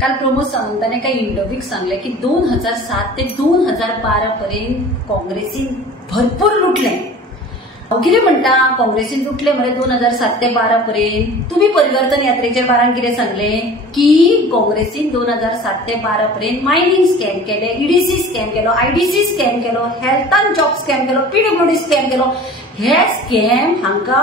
काल प्रमोद सावंताने काही इंटरव्ह्यूत सांगले की 2007 ते 2012 पर्यंत काँग्रेसीन भरपूर लुटले. किती म्हणता काँग्रेसीन लुटले मरे 2007 ते 12 पर्यंत. तुम्ही परिवर्तन यात्रेच्या बारान किती सांगले की काँग्रेसीन 2007 ते 12 पर्यंत मायनिंग स्कॅम केले, ईडीसी स्कॅम केलो, आयडीसी स्कॅम केलो, हेल्थ अँड जॉब स्कॅम केलो, पीडब्ल्यूडी स्कॅम केलो. हे स्कॅम हांका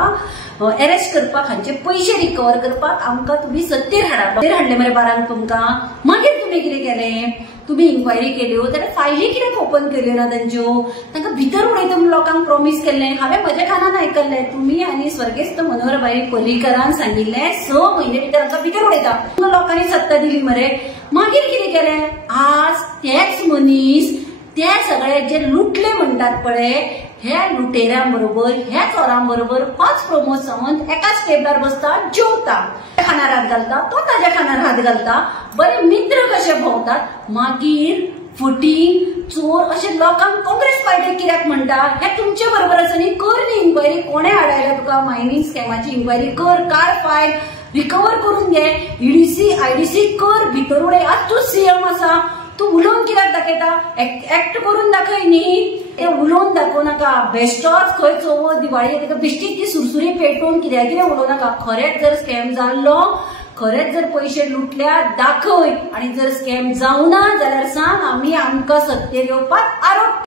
अरेस्ट करपाक, हांचे पैसे रिकवर करपाक आमकां तुम्ही सत्तेर हाडले मरे बारांक तुमकां. मागीर तुम्ही कितें केलें, तुम्ही इन्क्वायरी केल्यो जाल्यार फायली कित्याक ओपन केल्यो ना तांच्यो. तांकां भितर उडयता म्हणून लोकांक प्रॉमिस केल्लें. हांवें म्हज्या कानान आयकल्लें तुम्ही आनी स्वर्गेस्त मनोहरभाई पर्रीकरान सांगिल्लें 6 म्हयने भितर तांकां भितर उडयता. लोकांनी सत्ता दिली मरे. मागीर कितें केलें, आज तेच मनीस ते सगळे जे लुटले म्हणटात पळय, हे लुटेऱ्यांबरोबर, ह्या चोरांबरोबर 5 प्रमोद सावंत एकाच टेबलार बसता, जेवता, खानार हात घालता, तो ताज्या खानार हात घालता, बरे मित्र कशे भोंवतात. मागीर फटींग चोर अशे लोकांक काँग्रेस पार्टी कित्याक म्हणटा. हे तुमचे बरोबर आसा न्ही. कर न्ही इन्क्वायरी, कोणे हाडयला तुका मायनिंग स्कॅमाची इन्क्वायरी कर, काळ फायल रिकवर करून घे, ईडीसी आयडीसी कर, भितर उडय. आज तूं सीएम आसा, तू उलोवन कित्याक दाखयता, एक्ट करून दाखय न्ही. ते उलोवन दाखोव नाका. बेश्टोच खंय चवथ दिवाळी ताका बेश्टीच ती सुरसुरी पेटोवन कित्याक उलोव नाका. खरेंच जर स्कॅम जाल्लो, खरेंच जर पैसे लुटल्या दाखय, आणि जर स्कॅम जावना जाल्यार सांग, आमी आमकां सत्तेर येवपाक आरोप